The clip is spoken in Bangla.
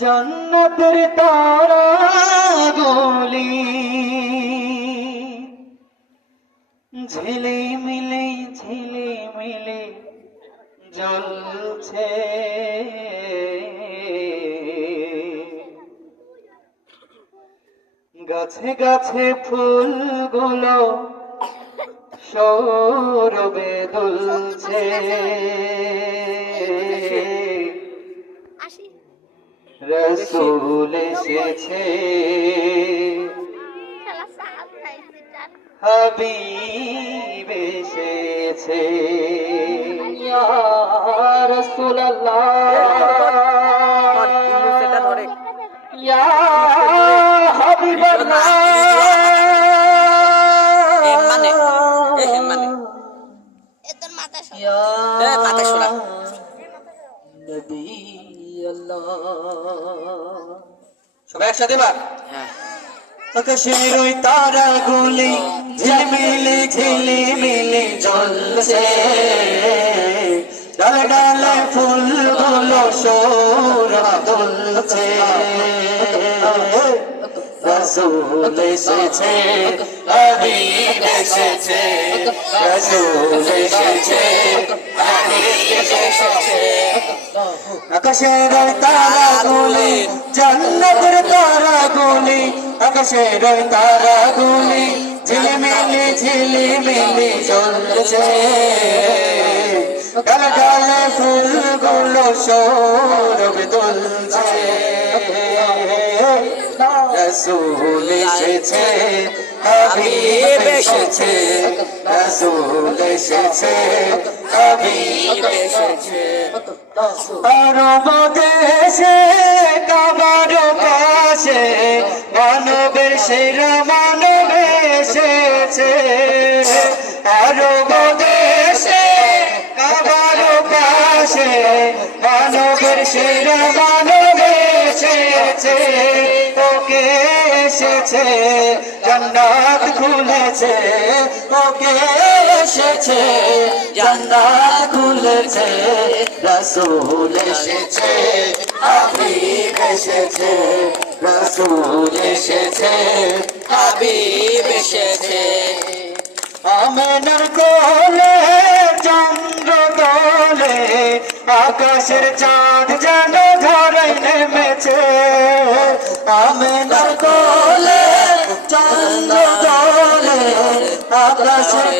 জান্নাতের তারাগুলি ঝিলিমিলি ঝিলিমিলি জ্বলছে, গাছে গাছে ফুলগুলো সৌরভে দুলছে, রাসূল এসেছে, হাবিব এসেছে, ইয়া রাসূলুল্লাহ, ইয়া হাবিবাল্লাহ, সবাই একসাথে বা আকাশের ওই তারাগুলি ঝিলমিলি ঝিলিমিলি জ্বলছে, ডালে ডালে ফুলগুলো সৌরভ দুলছে, রাসূল এসেছে, হাবিব এসেছে, রাসূল এসেছে, হাবিব এসেছে, আকাশের তারাগুলি জান্নাতের তারাগুলি, আকাশের তারাগুলি ঝিলিমিলি ঝিলিমিলি জ্বলছে, ডালে ডালে ফুলগুলো সৌরভ দুলছে, রাসূল এসেছে, হাবিব এসেছে, রাসূল এসেছে, হাবিব এসেছে, আরব দেশে কাবার কাছে মানবের সেরা মানব এসেছে, আরব দেশে কাবার কাছে মানবের সেরা মানব এসেছে, ওকে এসেছে জান্নাত খুলেছে, ওকে এসেছে জান্নাত খুলেছে, রাসূল এসেছে, হাবিব এসেছে, রাসূল এসেছে, হাবিব এসেছে, আমেনার কোলে চন্দ্র দোলে, আকাশের চাঁদ যেন ধরায় নেমেছে, আমেনার কোলে চন্দ্র দোলে, আকাশের